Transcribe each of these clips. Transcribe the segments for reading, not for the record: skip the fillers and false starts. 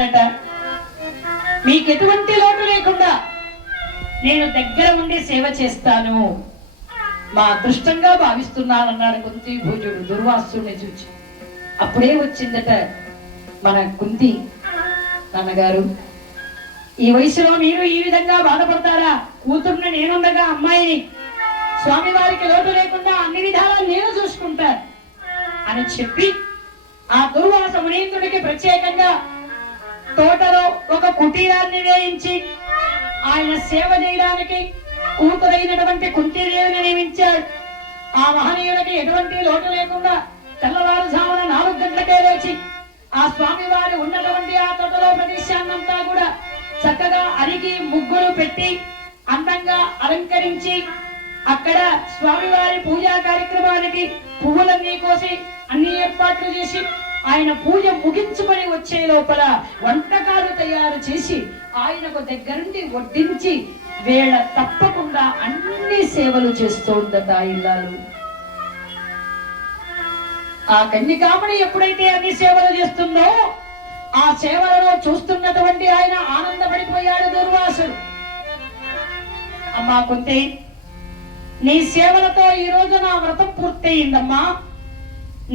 అన్నారట, మీకు ఎటువంటి లోటు లేకుండా నేను దగ్గర ఉండి సేవ చేస్తాను, మా అదృష్టంగా భావిస్తున్నానన్నాడు కుంతి భోజుడు దుర్వాసుని చూచి. అప్పుడే వచ్చిందట మన కుంతి, నాన్నగారు ఈ వయసులో మీరు ఈ విధంగా బాధపడతారా? కూతుర్ని నేనుండగా అమ్మాయిని స్వామివారికి లోటు లేకుండా అన్ని విధాలా నేను చూసుకుంటాను అని చెప్పి ఆ దుర్వాస మునీంద్రుడికి ప్రత్యేకంగా తోటలో ఒక కుటీరాన్ని వేయించి ఆయన సేవ చేయడానికి కూతురైనటువంటి కుంతిదేవిని నియమించాడు. ఆ మహనీయుడికి ఎటువంటి లోటు లేకుండా తెల్లవారుజామున 4 గంటలకే లేచి ఆ స్వామివారి ఉన్నటువంటి ఆ తోటలో ప్రదేశాన్నంతా కూడా చక్కగా అరిగి ముగ్గులు పెట్టి అందంగా అలంకరించి అక్కడ స్వామివారి పూజా కార్యక్రమానికి పువ్వులన్నీ కోసి అన్ని ఏర్పాట్లు చేసి ఆయన పూజ ముగించుకొని వచ్చే లోపల వంటకాలు తయారు చేసి ఆయనకు దగ్గరుండి వడ్డించి వేళ తప్పకుండా అన్ని సేవలు చేస్తోందట ఇల్లాలు. ఆ కన్యకామణి ఎప్పుడైతే అన్ని సేవలు చేస్తుందో ఆ సేవలలో చూస్తున్నటువంటి ఆయన ఆనందపడిపోయాడు దుర్వాసుడు. అమ్మా కుంతి, నీ సేవలతో ఈ రోజు నా వ్రతం పూర్తయిందమ్మా,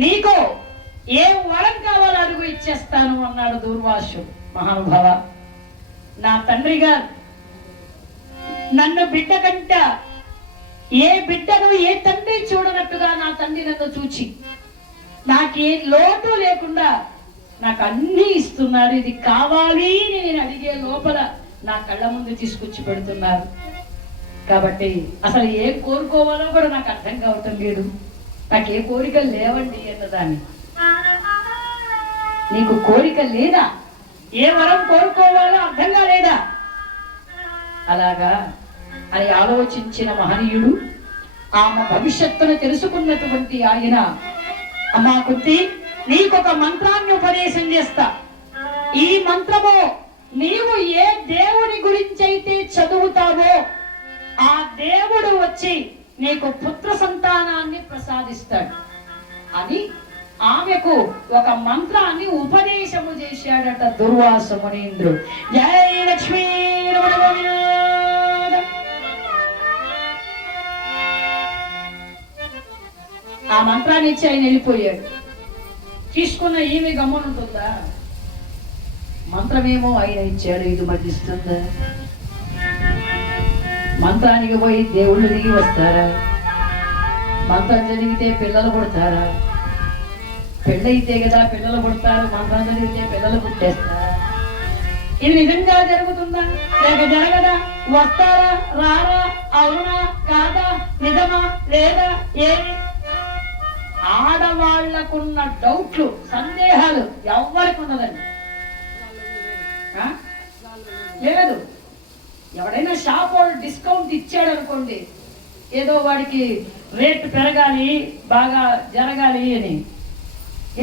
నీకు ఏ వరం కావాలో అడుగు ఇచ్చేస్తాను అన్నాడు దుర్వాసుడు. మహానుభావ, నా తండ్రి గారు నన్ను బిడ్డ కంట ఏ బిడ్డను ఏ తండ్రి చూడనట్టుగా నా తండ్రి నన్ను చూచి నాకే లోటు లేకుండా నాకు అన్ని ఇస్తున్నాడు. ఇది కావాలి నేను అడిగే లోపల నా కళ్ళ ముందు తీసుకొచ్చి పెడుతున్నారు. కాబట్టి అసలు ఏం కోరుకోవాలో కూడా నాకు అర్థం కావటం లేదు. నాకు ఏ కోరికలు లేవండి అన్నదాన్ని. నీకు కోరిక లేదా? ఏ వరం కోరుకోవాలో అర్థం కాలేదా? అలాగా అని ఆలోచించిన మహనీయుడు, ఆమె భవిష్యత్తును తెలుసుకున్నటువంటి ఆయన, అమ్మా కుంతి, నీకొక మంత్రాన్ని ఉపదేశం చేస్తా. ఈ మంత్రము నీవు ఏ దేవుని గురించి అయితే చదువుతావో ఆ దేవుడు వచ్చి నీకు పుత్ర సంతానాన్ని ప్రసాదిస్తాడు అని ఆమెకు ఒక మంత్రాన్ని ఉపదేశము చేశాడట దుర్వాస మునీంద్రుడు. జై లక్ష్మీ ఆ మంత్రాన్ని ఇచ్చి ఆయన వెళ్ళిపోయాడు. తీసుకున్న ఈమె గమ్మనుంటుందా? మంత్రమేమో ఆయన ఇచ్చాడు, ఇది మధ్యస్తుందా? మంత్రానికి పోయి దేవుళ్ళు దిగి వస్తారా? మంత్రం జరిగితే పిల్లలు పుడతారా? పెళ్ళైతే కదా పిల్లలు పుడతారు, మంత్రం జరిగితే పిల్లలు పుట్టేస్తారా? ఇది నిజంగా జరుగుతుందా లేక జరగదా? వస్తారా రారా? అవునా కాదా? నిజమా లేదా? ఏమి? ఆడవాళ్లకున్న డౌట్లు సందేహాలు ఎవరికి ఉన్నదండి? లేదు. ఎవడైనా షాప్ వాళ్ళు డిస్కౌంట్ ఇచ్చాడు అనుకోండి, ఏదో వాడికి రేట్ పెరగాలి, బాగా జరగాలి అని,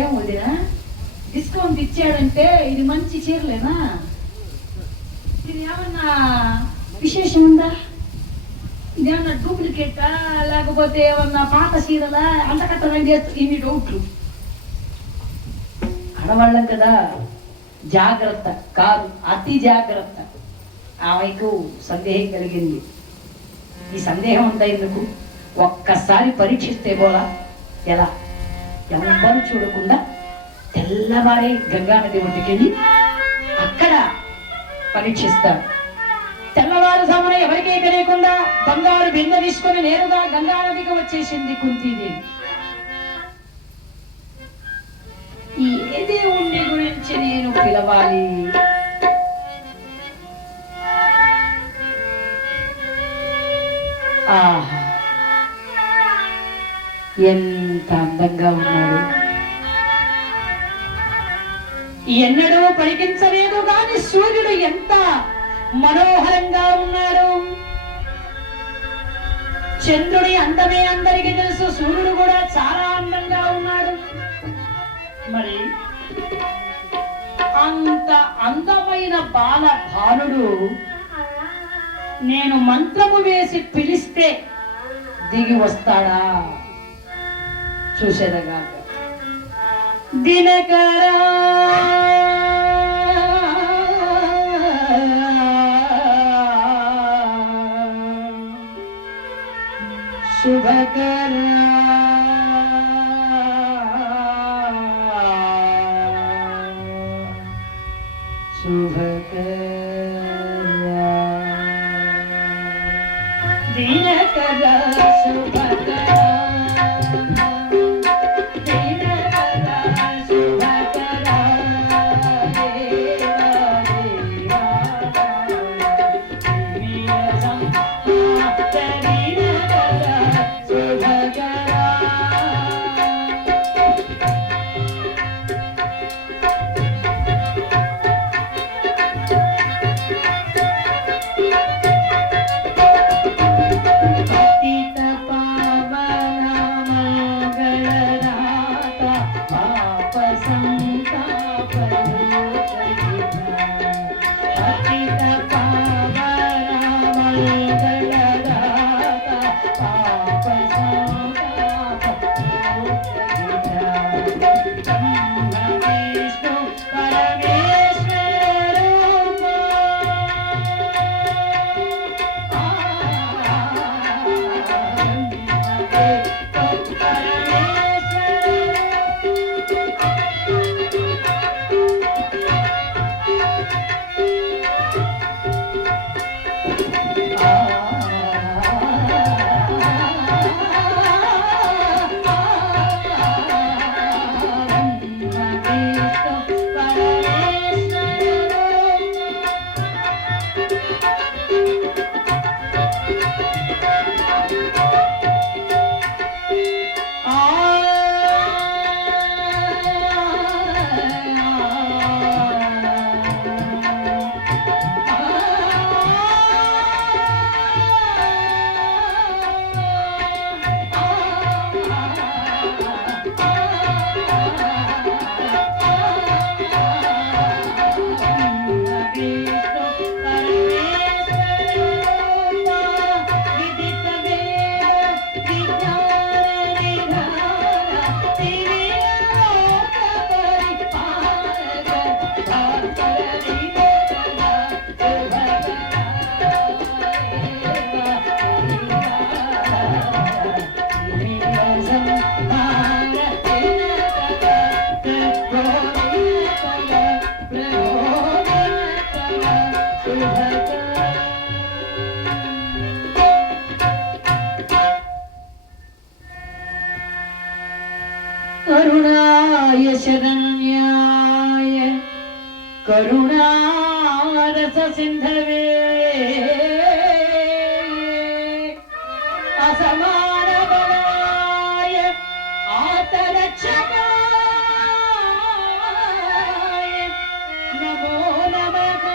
ఏం వదినా డిస్కౌంట్ ఇచ్చాడంటే ఇది మంచి చీరలేనా, ఇది ఏమన్నా విశేషం ఉందా, ఇదేమన్నా డూప్లికేటా, లేకపోతే ఏమన్నా పాత చీరలా, అంతకట్టని ఇన్ని డౌట్లు. ఆడవాళ్ళం కదా, జాగ్రత్త కాదు అతి జాగ్రత్త. ఆమెకు సందేహం కలిగింది. ఈ సందేహం అంతా ఎందుకు, ఒక్కసారి పరీక్షిస్తే పోలా ఎలా? ఎవరు చూడకుండా తెల్లవారే గంగానది ఒడ్డుకెళ్ళి అక్కడ పరీక్షిస్తాడు. తెల్లవారుజామున ఎవరికీ తెలియకుండా బంగారు బిందె తీసుకొని నేరుగా గంగానదికి వచ్చేసింది కుంతీదేవి. ఏ దేవుణ్ణి గురించి నేను పిలవాలి? ఆహా, ఎంత అందంగా ఉన్నాడు! ఎన్నడూ పలికించలేదు గాని సూర్యుడు ఎంత మనోహరంగా ఉన్నాడు. చంద్రుడి అందమే అందరికీ తెలుసు, సూర్యుడు కూడా చాలా అందంగా ఉన్నాడు. మరి అంత అందమైన బాలుడు నేను మంత్రము వేసి పిలిస్తే దిగి వస్తాడా? చూసేదగా. దినకరా శుభకరా శుభకరా దినకరా శుభకరా करुणाय शरण्याय करुणारस सिंधवे असमान बलाय आतरक्षकाय नमो नमः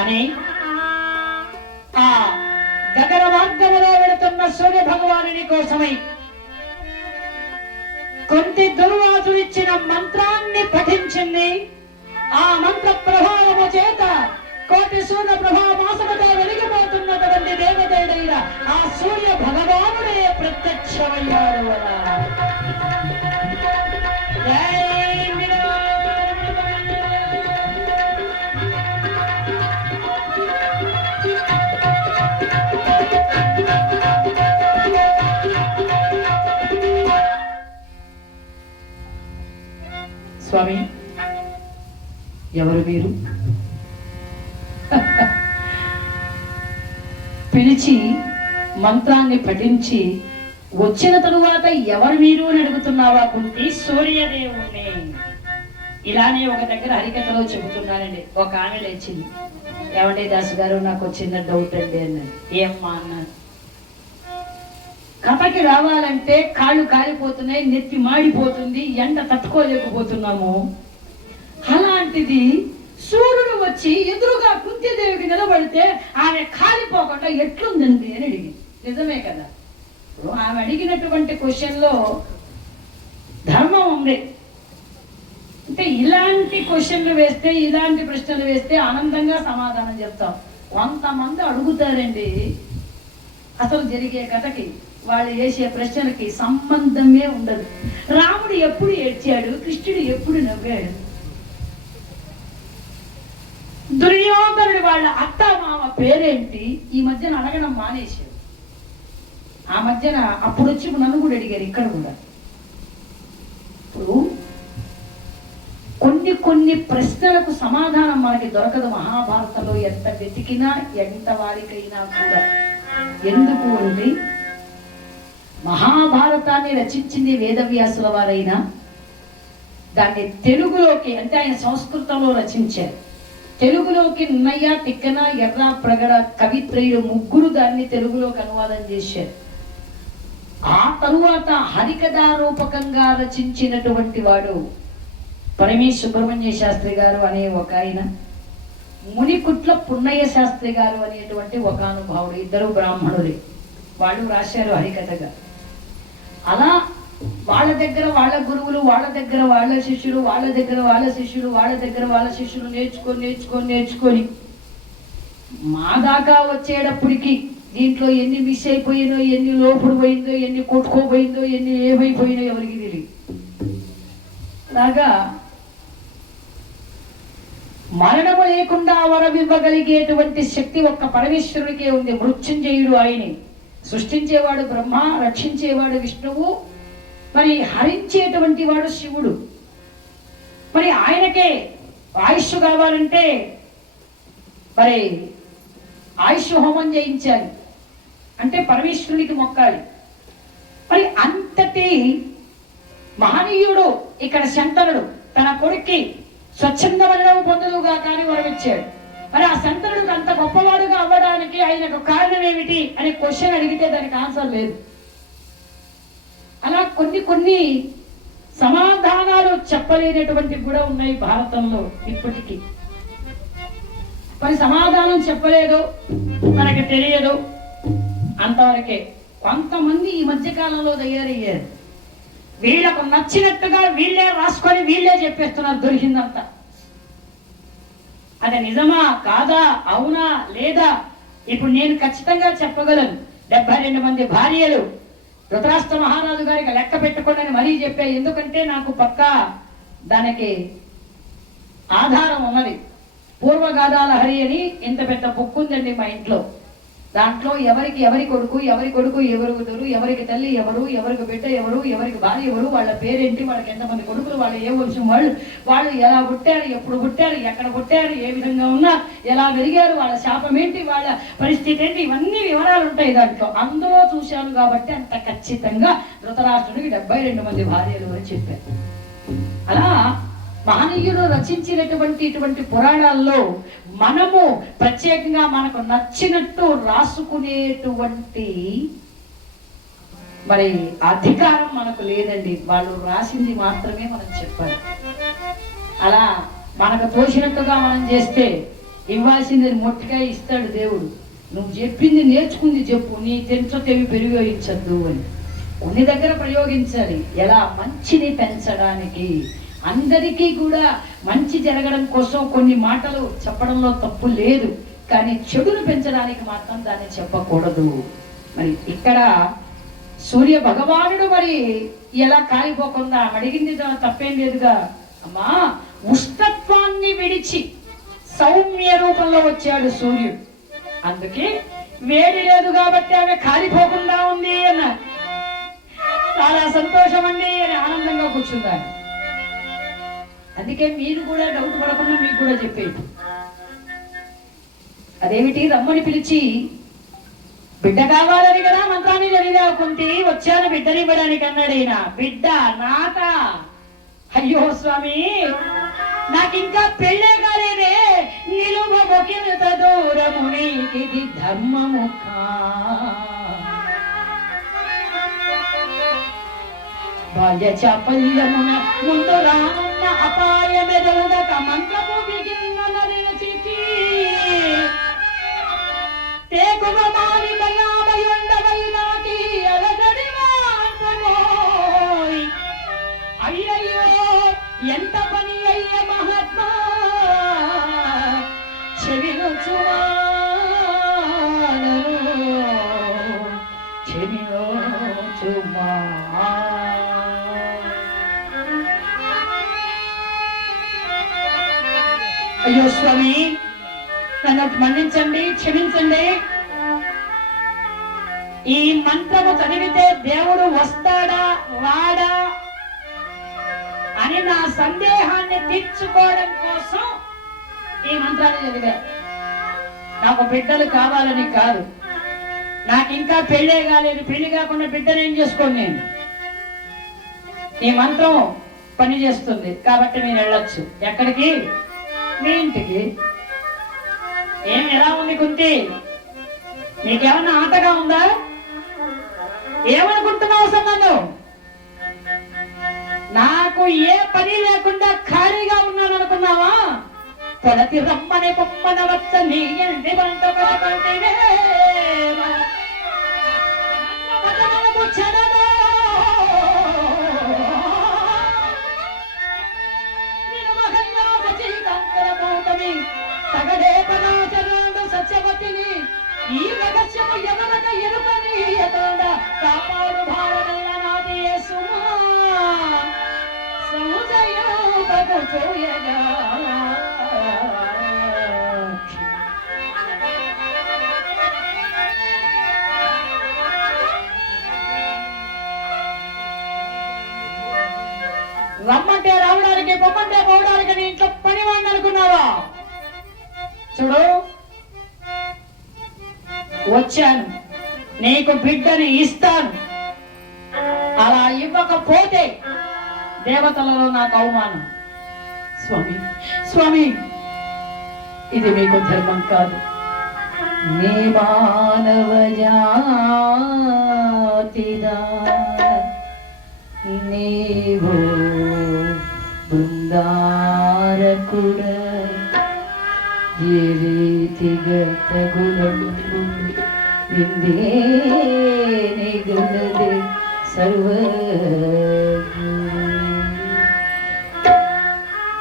అని ఆ గగన మార్గములో వెళుతున్న సూర్య భగవానుని కోసమై కొంత దుర్వాసుడు ఇచ్చిన మంత్రాన్ని పఠించింది. ఆ మంత్ర ప్రభావము చేత కోటి సూర్య ప్రభావాసముతో వెలిగిపోతున్నటువంటి దేవదేవుడైన ఆ సూర్య భగవానుడే ప్రత్యక్షమయ్యాడు. స్వామి, ఎవరు మీరు? పిలిచి మంత్రాన్ని పఠించి వచ్చిన తరువాత ఎవరు మీరు అని అడుగుతున్నావా కుంతి? సూర్యదేవుణ్ణి. ఇలానే ఒక దగ్గర హరికథలో చెబుతున్నానండి. ఒక ఆమె లేచింది, ఏమండి దాసు గారు, నాకు చిన్న డౌట్ అండి అన్నది. ఏమ్మా అన్నాను. కథకి రావాలంటే కాళ్ళు కాలిపోతున్నాయి, నెత్తి మాడిపోతుంది, ఎండ తట్టుకోలేకపోతున్నాము. అలాంటిది సూర్యుడు వచ్చి ఎదురుగా కుంతీదేవికి నిలబడితే ఆమె కాలిపోకుండా ఎట్లుందండి అని అడిగింది. నిజమే కదా. ఆమె అడిగినటువంటి క్వశ్చన్లో ధర్మం ఉంది. అంటే ఇలాంటి క్వశ్చన్లు వేస్తే, ఇలాంటి ప్రశ్నలు వేస్తే ఆనందంగా సమాధానం చెప్తాం. కొంతమంది అడుగుతారండి, అసలు జరిగే కథకి వాళ్ళు వేసే ప్రశ్నలకి సంబంధమే ఉండదు. రాముడు ఎప్పుడు ఏడ్చాడు, కృష్ణుడు ఎప్పుడు నవ్వాడు, దుర్యోధనుడు వాళ్ళ అత్త మామ పేరేంటి, ఈ మధ్యన అడగడం మానేశాడు. ఆ మధ్యన అప్పుడు వచ్చి నన్ను కూడా అడిగారు, ఇక్కడ కూడా. ఇప్పుడు కొన్ని ప్రశ్నలకు సమాధానం మనకి దొరకదు మహాభారతంలో, ఎంత వెతికినా ఎంత వారికైనా కూడా. ఎందుకు అంటే మహాభారతాన్ని రచించింది వేదవ్యాసుల వారైనా దాన్ని తెలుగులోకి, అంటే ఆయన సంస్కృతంలో రచించారు, తెలుగులోకి నన్నయ్య, తిక్కన, ఎర్ర, ప్రగడ కవిత్రయులు ముగ్గురు దాన్ని తెలుగులోకి అనువాదం చేశారు. ఆ తరువాత హరికథారూపకంగా రచించినటువంటి వాడు పరిమి సుబ్రహ్మణ్య శాస్త్రి గారు అనే ఒక ఆయన, మునికుట్ల పున్నయ్య శాస్త్రి గారు అనేటువంటి ఒక అనుభావుడు, ఇద్దరు బ్రాహ్మణులే. వాళ్ళు రాశారు హరికథగా. అలా వాళ్ళ దగ్గర వాళ్ళ గురువులు, వాళ్ళ దగ్గర వాళ్ళ శిష్యులు, వాళ్ళ దగ్గర వాళ్ళ శిష్యులు, వాళ్ళ దగ్గర వాళ్ళ శిష్యులు నేర్చుకొని మా దాకా వచ్చేటప్పటికి దీంట్లో ఎన్ని మిస్ అయిపోయినో, ఎన్ని లోపుడు పోయిందో, ఎన్ని కొట్టుకోపోయిందో, ఎన్ని ఏమైపోయినో ఎవరికి తెలియదు. అలాగా మరణము లేకుండా వరమివ్వగలిగేటువంటి శక్తి ఒక్క పరమేశ్వరుడికే ఉంది. మృత్యుంజయుడు ఆయనే, సృష్టించేవాడు బ్రహ్మ, రక్షించేవాడు విష్ణువు, మరి హరించేటువంటి వాడు శివుడు. మరి ఆయనకే ఆయుష్ కావాలంటే మరి ఆయుష్ హోమం చేయించాలి, అంటే పరమేశ్వరునికి మొక్కాలి. మరి అంతటి మహనీయుడు ఇక్కడ శంతనుడు తన కొడుక్కి స్వచ్ఛంద మరణం పొందుదుగా కానీ వరమిచ్చాడు. మరి ఆ శంతనుడికి అంత గొప్పవాడుగా అవ్వడానికి ఆయనకు కారణం ఏమిటి అనే క్వశ్చన్ అడిగితే దానికి ఆన్సర్ లేదు. అలా కొన్ని సమాధానాలు చెప్పలేనటువంటివి కూడా ఉన్నాయి భారతంలో ఇప్పటికీ. మరి సమాధానం చెప్పలేదు, మనకి తెలియదు, అంతవరకే. కొంతమంది ఈ మధ్య కాలంలో తయారయ్యారు, వీళ్లకు నచ్చినట్టుగా వీళ్ళే రాసుకొని వీళ్ళే చెప్పేస్తున్నారు దొరికిందంతా. అది నిజమా కాదా, అవునా లేదా? ఇప్పుడు నేను ఖచ్చితంగా చెప్పగలను, 72 మంది భార్యలు ధృతరాష్ట్ర మహారాజు గారికి లెక్క పెట్టుకోండి మరీ చెప్పా. ఎందుకంటే నాకు పక్కా దానికి ఆధారం ఉన్నది. పూర్వగాథాల హరి అని ఇంత పెద్ద బుక్ ఉందండి మా ఇంట్లో. దాంట్లో ఎవరి కొడుకు ఎవరు, ఎవరికి తల్లి ఎవరు, ఎవరికి బిడ్డ ఎవరు, ఎవరికి భార్య ఎవరు, వాళ్ళ పేరేంటి, వాళ్ళకి ఎంతమంది కొడుకులు, వాళ్ళ ఏ వంశం వాళ్ళు ఎలా పుట్టారు, ఎప్పుడు పుట్టారు, ఎక్కడ పుట్టారు, ఏ విధంగా ఉన్నా, ఎలా పెరిగారు, వాళ్ళ శాపం ఏంటి, వాళ్ళ పరిస్థితి ఏంటి, ఇవన్నీ వివరాలు ఉంటాయి దాంట్లో. అందులో చూశాను కాబట్టి అంత ఖచ్చితంగా ధృతరాష్ట్రుడికి 72 మంది భార్యలు అని చెప్పారు. అలా మహనీయుడు రచించినటువంటి ఇటువంటి పురాణాల్లో మనము ప్రత్యేకంగా మనకు నచ్చినట్టు రాసుకునేటువంటి మరి అధికారం మనకు లేదండి. వాళ్ళు రాసింది మాత్రమే మనం చెప్పాలి. అలా మనకు తోచినట్టుగా మనం చేస్తే ఇవ్వాల్సింది మొట్టిగా ఇస్తాడు దేవుడు. నువ్వు చెప్పింది నేర్చుకుంది చెప్పు, నీ తెవి పెరిగించద్దు అని. కొన్ని దగ్గర ప్రయోగించాలి, ఎలా మంచిని పెంచడానికి, అందరికీ కూడా మంచి జరగడం కోసం కొన్ని మాటలు చెప్పడంలో తప్పు లేదు, కానీ చెడును పెంచడానికి మాత్రం దాన్ని చెప్పకూడదు. మరి ఇక్కడ సూర్య భగవానుడు మరి ఎలా కాలిపోకుండా అడిగింది తప్పేం లేదుగా. అమ్మా, ఉష్ణత్వాన్ని విడిచి సౌమ్య రూపంలో వచ్చాడు సూర్యుడు, అందుకే వేడి లేదు కాబట్టి ఆమె కాలిపోకుండా ఉంది అన్నారు. చాలా సంతోషం అండి అని ఆనందంగా కూర్చున్నారు. అందుకే మీరు కూడా డౌట్ పడకుండా మీకు కూడా చెప్పేది అదేమిటి, రమ్మని పిలిచి బిడ్డ కావాలని కదా మంత్రాన్ని జరిగా కుంతి, వచ్చాను బిడ్డనివ్వడానికి అన్నాడు. ఆయన బిడ్డ నాట, అయ్యో స్వామి నాకింకా పెళ్ళే కాలేదే, నిలువ మొకినంత దూరము నీకిది ధర్మము బాల్య చాపల్యమున ముందు రానున్న అపాయమెదలుదక మంత్రపు బిగిన్న నరిచితి తేకువ మాని దయామయుండవై నాకి అలగడివాన్మోయ్. అయ్యయ్యో ఎంత పని అయ్య మహాత్మా చెవినుచువా అయ్యో స్వామి, నన్ను మన్నించండి, క్షమించండి. ఈ మంత్రము చదివితే దేవుడు వస్తాడా రాడా అని నా సందేహాన్ని తీర్చుకోవడం కోసం ఈ మంత్రాన్ని చదివా. నాకు బిడ్డలు కావాలని కాదు, నాకు ఇంకా పెళ్ళే కాలేదు, పెళ్లి కాకుండా బిడ్డను ఏం చేసుకోండి. నేను ఈ మంత్రం పని చేస్తుంది కాబట్టి మీరు వెళ్ళొచ్చు. ఎక్కడికి? మీ ఇంటికి. ఏం ఎలా ఉంది కుంతి? నీకేమన్నా ఆటగా ఉందా? ఏమనుకుంటున్నావు అసలు నన్ను? నాకు ఏ పని లేకుండా ఖాళీగా ఉన్నాను అనుకున్నావా? పొలతి రమ్మని బొమ్మన వచ్చ నీ ఎండి వంట తగడే పరాచరణు సత్యవతిని ఈ రహస్యము ఎవరక ఎరుకని ఎతోడ కాపాడు భావనల్ల నాది యేసుమా సముదయోగము చూయగా రమ్మంటే రావడానికి, పొమ్మంటే పోవడానికి నీ ఇంట్లో పనివాడిని అనుకున్నావా? చూడు, వచ్చాను, నీకు బిడ్డని ఇస్తాను. అలా ఇవ్వకపోతే దేవతలలో నాకు అవమానం. స్వామి, స్వామి, ఇది మీకు ధర్మం కాదు. నీ మానవ జాతిదా నీవు బృందారకుడ ఏ రీతిగా తగులంపు ఇందే నిగలదే సర్వజ్ఞ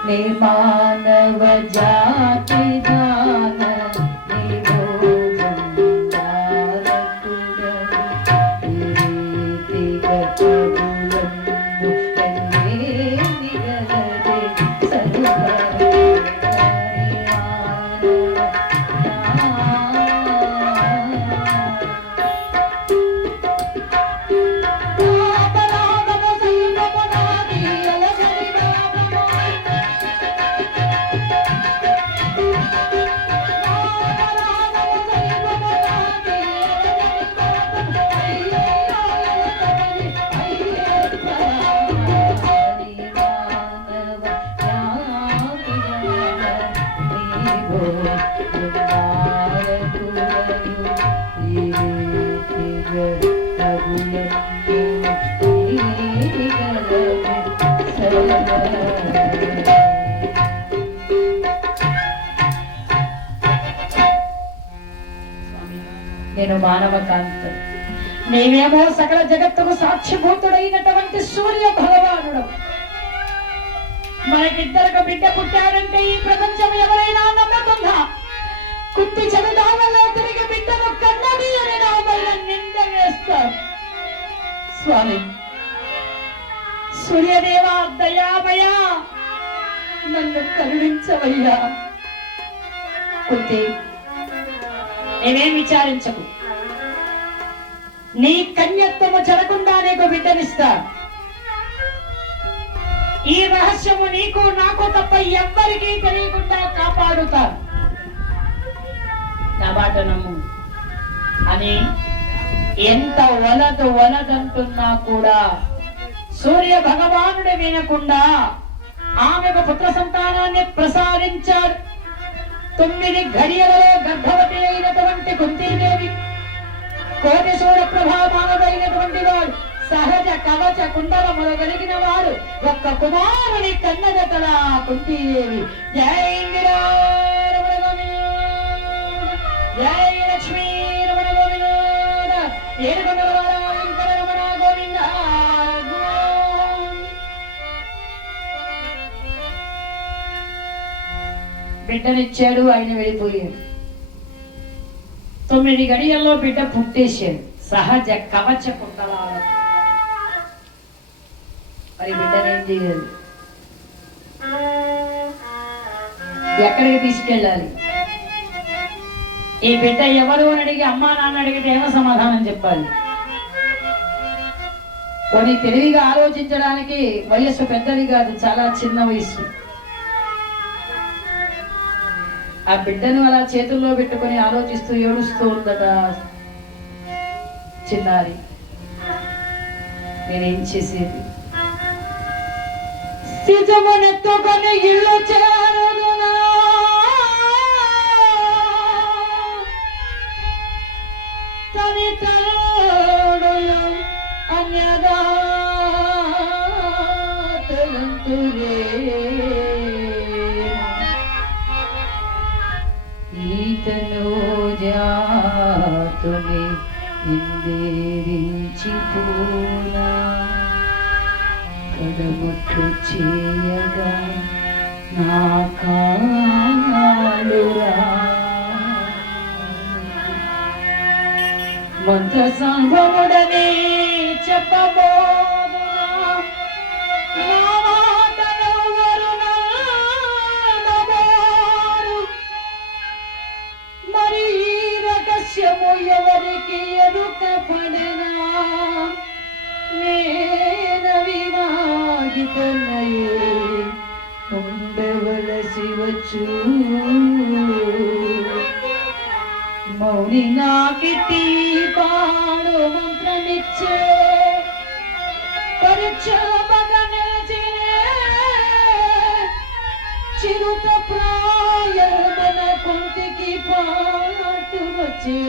నీ మానవ జాతి దాన నీవో బృందారకుడ ఏ రీతిగా తగులంపు ఇందే నిగలదే సర్వజ్ఞ నేను మానవ కాంత, నీవేమో సకల జగత్తుకు సాక్షిభూతుడైనటువంటి సూర్య భగవానుడు. మనకిద్దరికి బిడ్డ పుట్టాడంటే ఈ ప్రపంచం ఎవరైనా నమ్ముతుందా? కుత్తి చెబుతామలో తిరిగి బిడ్డను కన్నది అని నా పైన నింద వేస్తారు. స్వామి, సూర్యదేవా దయామయా, నన్ను కరుణించవయ్యా. కుత్తి, నేనేం విచారించకు, నీ కన్యత్వము చెరకుండా నీకు బిడ్డనిస్తా. ఈ రహస్యము నీకు నాకు తప్ప ఎవ్వరికీ తెలియకుండా కాపాడుతా. నా మాట నమ్ము అని ఎంత వలదంటున్నా కూడా సూర్య భగవానుడు వినకుండా ఆమెకు పుత్ర సంతానాన్ని ప్రసాదించాడు. 9 ఘడియలలో గర్భవతి అయినటువంటి కుంతీదేవి, కోటి సూర్య ప్రభావానైనటువంటి వాడు, సహజ కవచ కుండలములు కలిగిన వాడు, ఒక్క కుమారుని కన్నగతల కుంతీదేవి. జై ఇందిరా రమణ గోవింద, జై లక్ష్మీ రమణ గోవింద, ఏడుకొండల వాడ వెంకట రమణ గోవింద. బిడ్డనిచ్చాడు, ఆయన వెళ్ళిపోయాడు. 9 గడియల్లో బిడ్డ పుట్టేశాడు, సహజ కవచ కుండలాల. మరి బిడ్డనేం చేయాలి? ఎక్కడికి తీసుకెళ్ళాలి? ఈ బిడ్డ ఎవరు అని అడిగి అమ్మా నాన్న అడిగితే ఏమో సమాధానం చెప్పాలి? కొన్ని తెలివిగా ఆలోచించడానికి వయస్సు పెద్దది కాదు, చాలా చిన్న వయసు. ఆ బిడ్డను అలా చేతుల్లో పెట్టుకొని ఆలోచిస్తూ ఏడుస్తూ ఉందట చిన్నారి. నేనేం చేసేది? సిజమునెత్తుకొని ఇల్లు చేరుదునా, తనితరులు అన్యదాతలంతురే, ఈతను జాతుని ఇందేరించిపోనా, కడముట్టు చేయగా నా కాలురా, మంత్ర సంభముడని చెప్పబోదునా, నా మాటలెవ్వరు నమ్మబోరు, మరి ఈ రహస్యము ఎవరికి ఎరుక పడెనా, నేనవివాహితనయే ఉండవలసి వచ్చు, మౌని నాకిటి పాడు మంత్రమిచ్చే, పరీక్ష మగనిల్చే, చిరుత ప్రాయమన కుంటికి పాటు వచ్చే,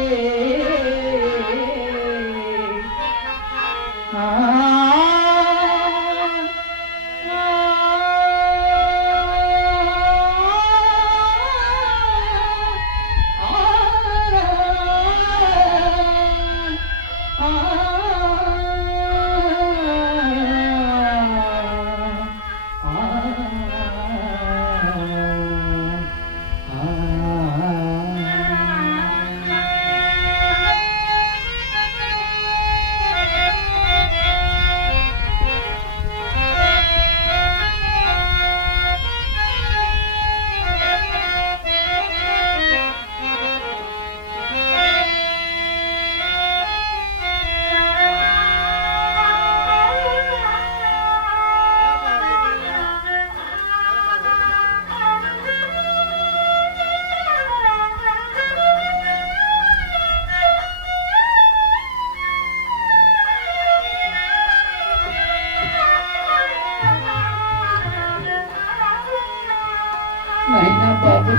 నాయనా బాబు,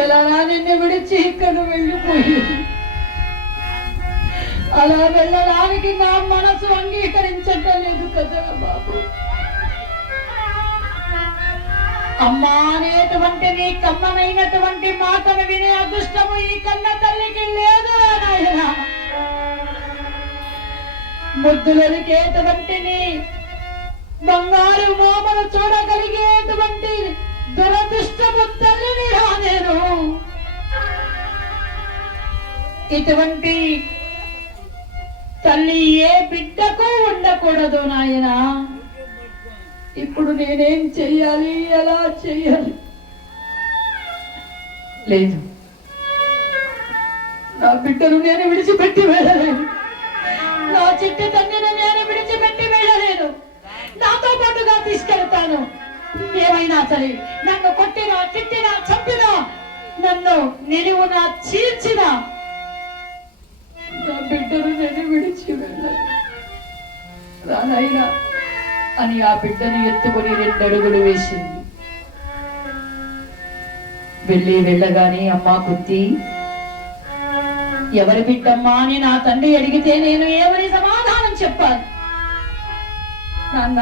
ఎలారా నిన్ను విడిచి ఇక్కడ వెళ్ళిపోయి, అలా వెళ్ళడానికి నా మనసు అంగీకరించలేదు కదా బాబు. అమ్మా అనేటువంటి నీ కమ్మనైనటువంటి మాటను వినే అదృష్టము ఈ కన్న తల్లికి లేదు నాయన. ముద్దులకేటువంటి నీ బంగారు మోమను చూడగలిగేటువంటి దురదృష్టము తల్లిని నేను. ఇటువంటి తల్లి ఏ బిడ్డకు ఉండకూడదు నాయనా. ఇప్పుడు నేనేం చెయ్యాలి, ఎలా చెయ్యాలి? లేదు, నా బిడ్డను నేను విడిచిపెట్టి వెళ్ళలేను, నా చిట్టి తండ్రిని నేను విడిచిపెట్టి వెళ్ళలేను. నాతో పాటుగా తీసుకెళ్తాను. ఏమైనా సరే నన్ను కొట్టినా, తిట్టినా, చంపినా, నన్ను నిలువునా చీల్చినా నా బిడ్డను నేను విడిచి వెళ్ళను రానైనా అని ఆ బిడ్డను ఎత్తుకొని 2 అడుగులు వేసింది. వెళ్ళగానే అమ్మా కుంతి, ఎవరి బిడ్డమ్మా అని నా తండ్రి అడిగితే నేను ఏమని సమాధానం చెప్పాలి? నాన్న,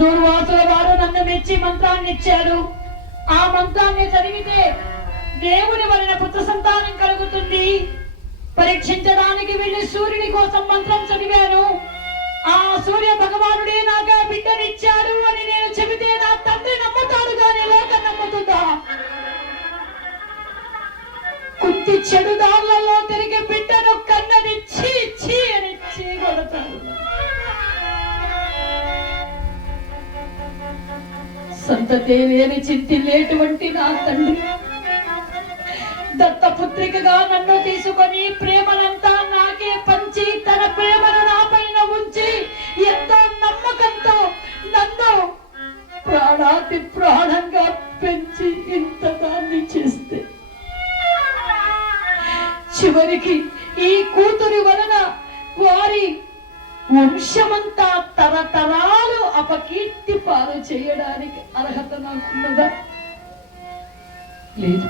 దూర్వాసుల వారు నన్ను మెచ్చి మంత్రాన్ని ఇచ్చారు. ఆ మంత్రాన్ని చదివితే దేవుని వలన పుత్ర సంతానం కలుగుతుంది. పరీక్షించడానికి వెళ్ళి సూర్యుని కోసం మంత్రం చదివాను. ఆ సూర్య భగవానుడే నాకు బిడ్డనిచ్చాడు అని నేను చెబితే నా తండ్రి నమ్ముతాడు, కానీ లోకం నమ్ముతుందా? కుంతి చెడు దారులలో తిరిగి బిడ్డను కన్నది ఛీ ఛీ అని చీకొడతాడు. సంతతే లేని చింతిల్లేటువంటి నా తండ్రి దత్తపుత్రికగా నన్ను తీసుకొని ప్రేమనంతా నాకే పంచి తన ప్రేమను నా పైన ఉంచి ఎంతో నమ్మకంతో నన్ను ప్రాణాతి ప్రాణంగా పెంచి ఇంత దాన్ని చేస్తే చివరికి ఈ కూతురి వలన వారి వంశమంతా తరతరాలు అపకీర్తి పాలు చేయడానికి అర్హత నాకున్నదా? లేదు.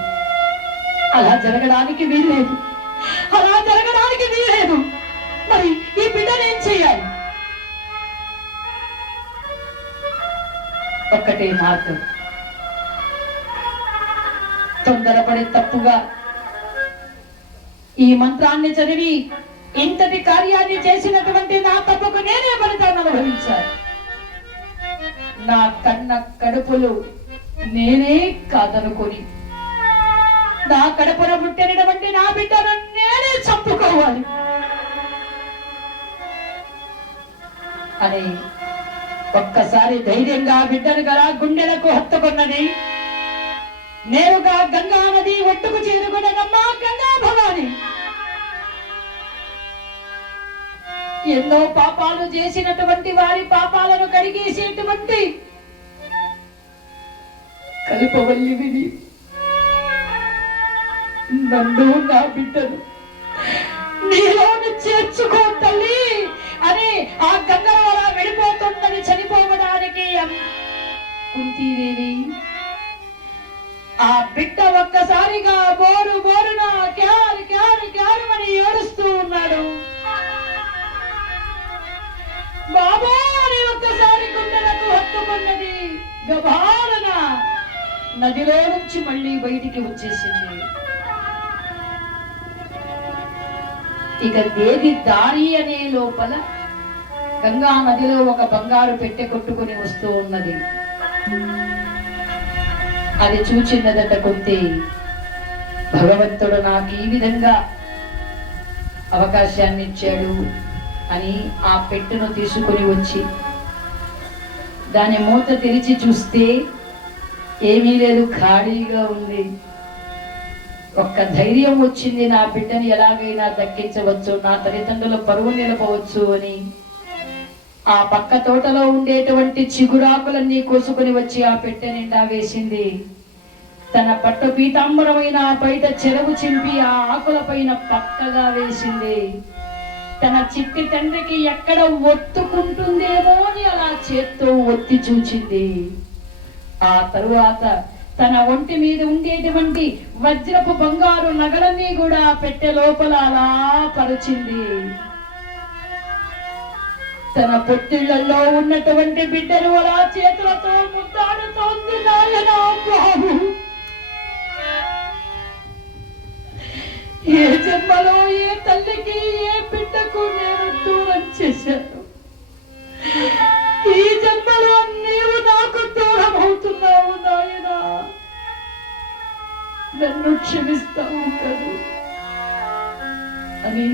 అలా జరగడానికి వీల్లేదు. అలా జరగడానికి వీల్లేదు. మరి ఈ బిడ్డనేం చేయాలి? ఒక్కటే మార్గం. తొందరపడి తప్పుగా ఈ మంత్రాన్ని చదివి ఇంతటి కార్యాన్ని చేసినటువంటి నా తప్పుకు నేనే ఫలితాన్ని అనుభవించాను. నా కన్న కడుపులు నేనే కాదనుకొని నా కడుపున పుట్టినటువంటి నా బిడ్డను నేనే చంపుకోవాలి అని ఒక్కసారి ధైర్యంగా బిడ్డను గల గుండెలకు హత్తుకున్నది. నేరుగా గంగా నది ఒట్టుకు చేరుకున్నదమ్మా గంగా భవాని. ఎన్నో పాపాలు చేసినటువంటి వారి పాపాలను కడిగేసేటువంటి కల్పవల్లి విని నన్ను నా బిడ్డను నీలోని చేర్చుకో తల్లి అని ఆ గంగల వల్ల వెళ్ళిపోతుందని చనిపోవడానికి కుంతీదేవి ఆ బిడ్డ ఒక్కసారిగా బోరు బోరున క్యారు క్యారు క్యారు అని ఏడుస్తూ ఉన్నాడు. బాబా అని ఒక్కసారి గుండెలకు హత్తుకున్నది. గభాలన నదిలో నుంచి మళ్ళీ బయటికి వచ్చేసింది. ఇక దేవి దారి అనే లోపల గంగా నదిలో ఒక బంగారు పెట్టె కొట్టుకుని వస్తూ ఉన్నది. అది చూచిన్నదట కుంతి. భగవంతుడు నాకు ఈ విధంగా అవకాశాన్ని ఇచ్చాడు అని ఆ పెట్టెను తీసుకుని వచ్చి దాని మూత తెరిచి చూస్తే ఏమీ లేదు, ఖాళీగా ఉంది. ఒక్క ధైర్యం వచ్చింది, నా బిడ్డని ఎలాగైనా దక్కించవచ్చు, నా తల్లిదండ్రుల పరువు నిలపవచ్చు అని ఆ పక్క తోటలో ఉండేటువంటి చిగురాకులన్నీ కోసుకుని వచ్చి ఆ పెట్టె నిండా వేసింది. తన పట్టు పీతాంబరమైన బయట చెరువు చింపి ఆ ఆకుల పైన పక్కగా వేసింది. తన చిట్టి తండ్రికి ఎక్కడ ఒత్తుకుంటుందేమో అని అలా చేత్తో ఒత్తి చూచింది. ఆ తరువాత తన ఒంటి మీద ఉండేటువంటి వజ్రపు బంగారు నగలన్నీ కూడా పెట్టె లోపల అలా పరచింది. తన పొత్తిళ్లలో ఉన్నటువంటి బిడ్డలు అలా చేతులతో ముద్దాడుతోంది. నాయనా బాబు, ఏ జన్మలో ఏ తల్లికి ఏ బిడ్డకు నేను దూరం చేశాను, ఈ జన్మలో నీవు నాకు దూరం అవుతున్నావు నాయనా, నన్ను క్షమిస్తావు కదూ అని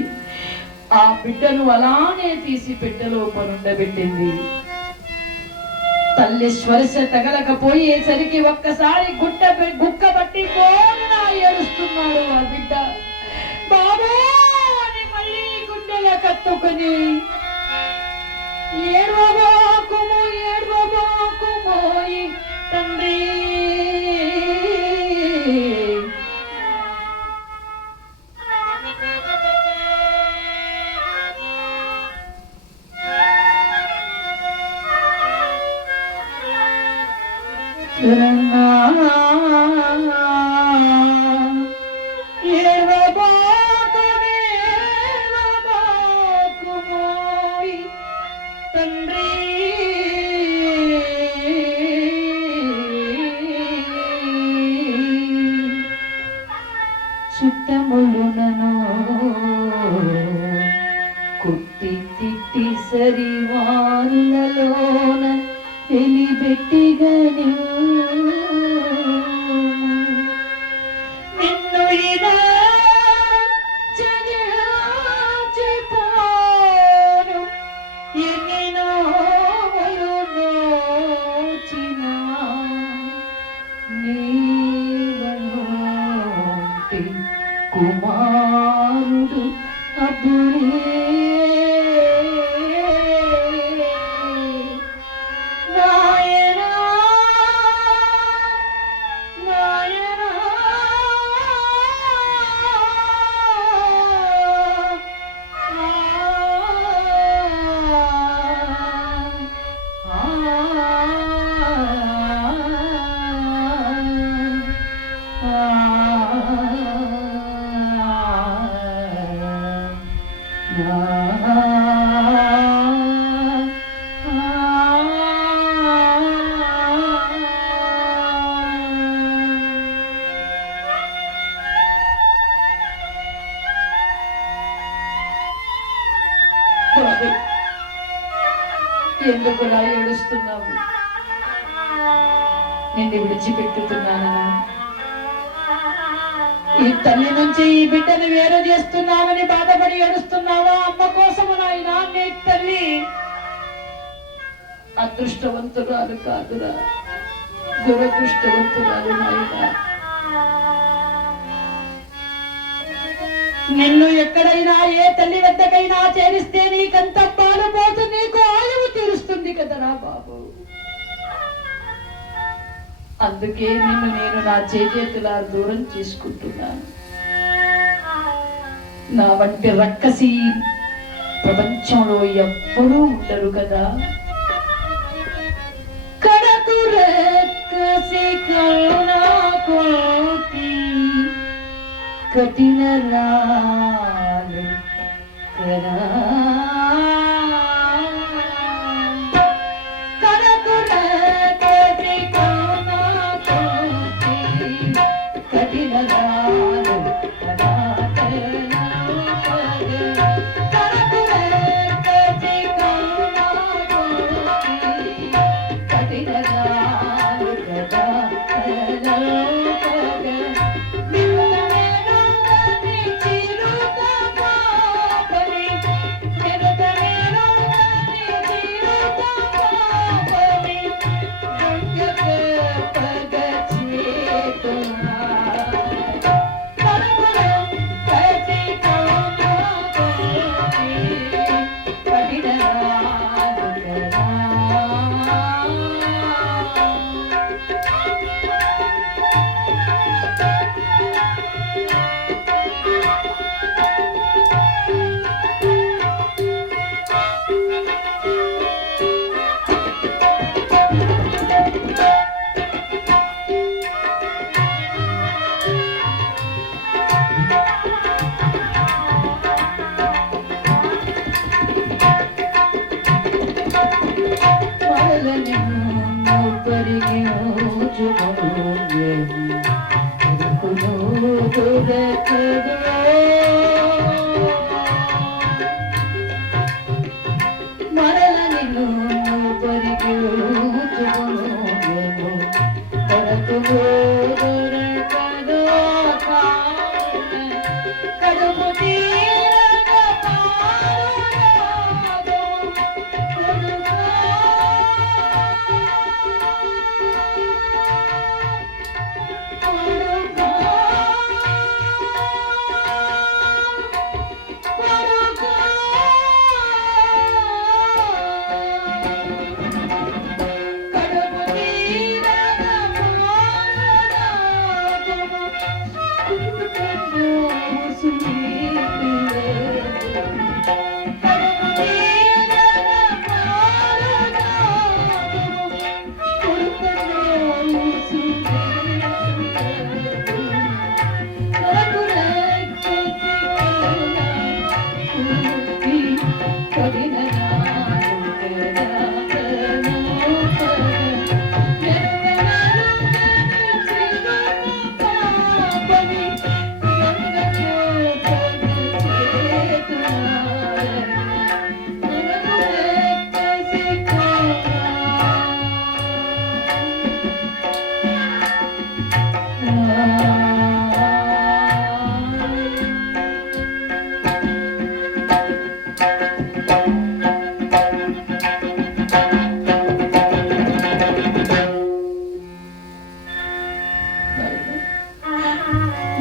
ఆ బిడ్డను అలానే తీసి పెట్టెలో పనుండబెట్టింది. తల్లి స్వరస తగలకపోయేసరికి ఒక్కసారి గుక్క బట్టి పోనా ఏడుస్తున్నాడు ఆ బిడ్డ. బాబో అని మళ్ళీ గుండెల కత్తుకుని ఏడవబాకుము ఏడవబాకుమోయి తండ్రి, చుట్టములునను కుట్టి తిట్టి సరివారులలోన వెలిబెట్టిగని నిన్ను ఇలా చెగిపోను ఎన్ని నోములు నోచినా ఎందుకులా ఏడుస్తున్నావు? నిన్ను విడిచిపెట్టుతున్నానా? ఈ తల్లి నుంచి ఈ బిడ్డను వేరు చేస్తున్నానని బాధపడి ఏడుస్తున్నావా? అమ్మ కోసము నాయనా. నీ తల్లి అదృష్టవంతురాలు కాదురా, దురదృష్టవంతురాలు నాయనా. నిన్ను ఎక్కడైనా ఏ తల్లి వద్దకైనా చేరిస్తే నీకంత బాధపోతు, నీకు ఆయువు తీరుస్తుంది కదరా బాబు. అందుకే నిన్ను నేను నా చేతులా దూరం చేసుకుంటున్నాను. నా వంటి రక్కసి ప్రపంచంలో ఎవ్వరూ ఉండరు కదా. కడకు రక్కసి కరుణాకోటి కఠిన లాలు కరా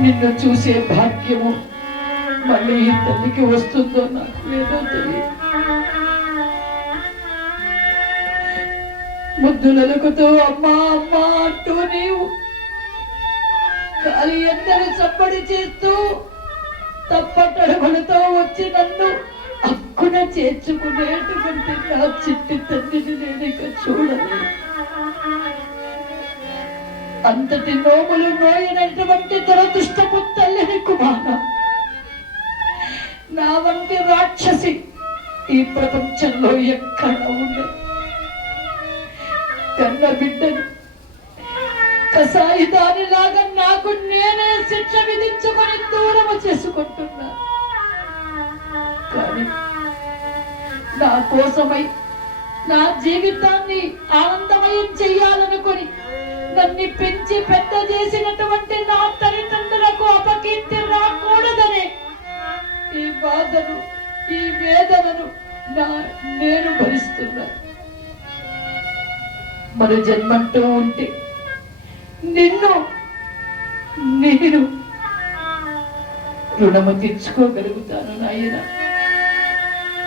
నిన్ను చూసే భాగ్యము మళ్ళీ ఈ తల్లికి వస్తుందో నాకు లేదో తెలియదు. ముద్దులకుతో అమ్మా అమ్మా అంటూ నీవు కాలి ఎందరు చప్పడి చేస్తూ తప్పటడుగులతో వచ్చి నన్ను అక్కున చేర్చుకునేటువంటి నా చిట్టి తండ్రిని నేను ఇక చూడలేదు. అంతటి నోములు నోయినటువంటి దురదృష్టపు తల్లిని కుమార, నా వంటి రాక్షసి ఈ ప్రపంచంలో ఎక్కడ ఉండదు. కన్న బిడ్డను కసాయి దానిలాగా నాకు నేనే శిక్ష విధించుకొని దూరము చేసుకుంటున్నా. కానీ నా కోసమై నా జీవితాన్ని ఆనందమయం చెయ్యాలనుకొని నన్ను పెంచి పెద్ద చేసినటువంటి నా తల్లిదండ్రులకు అపకీర్తి రాకూడదనే ఈ బాధను, ఈ వేదనను నేను భరిస్తున్నాను. మన జన్మంటూ ఉంటే నిన్ను నేను రుణము తీర్చుకోగలుగుతాను. నాయన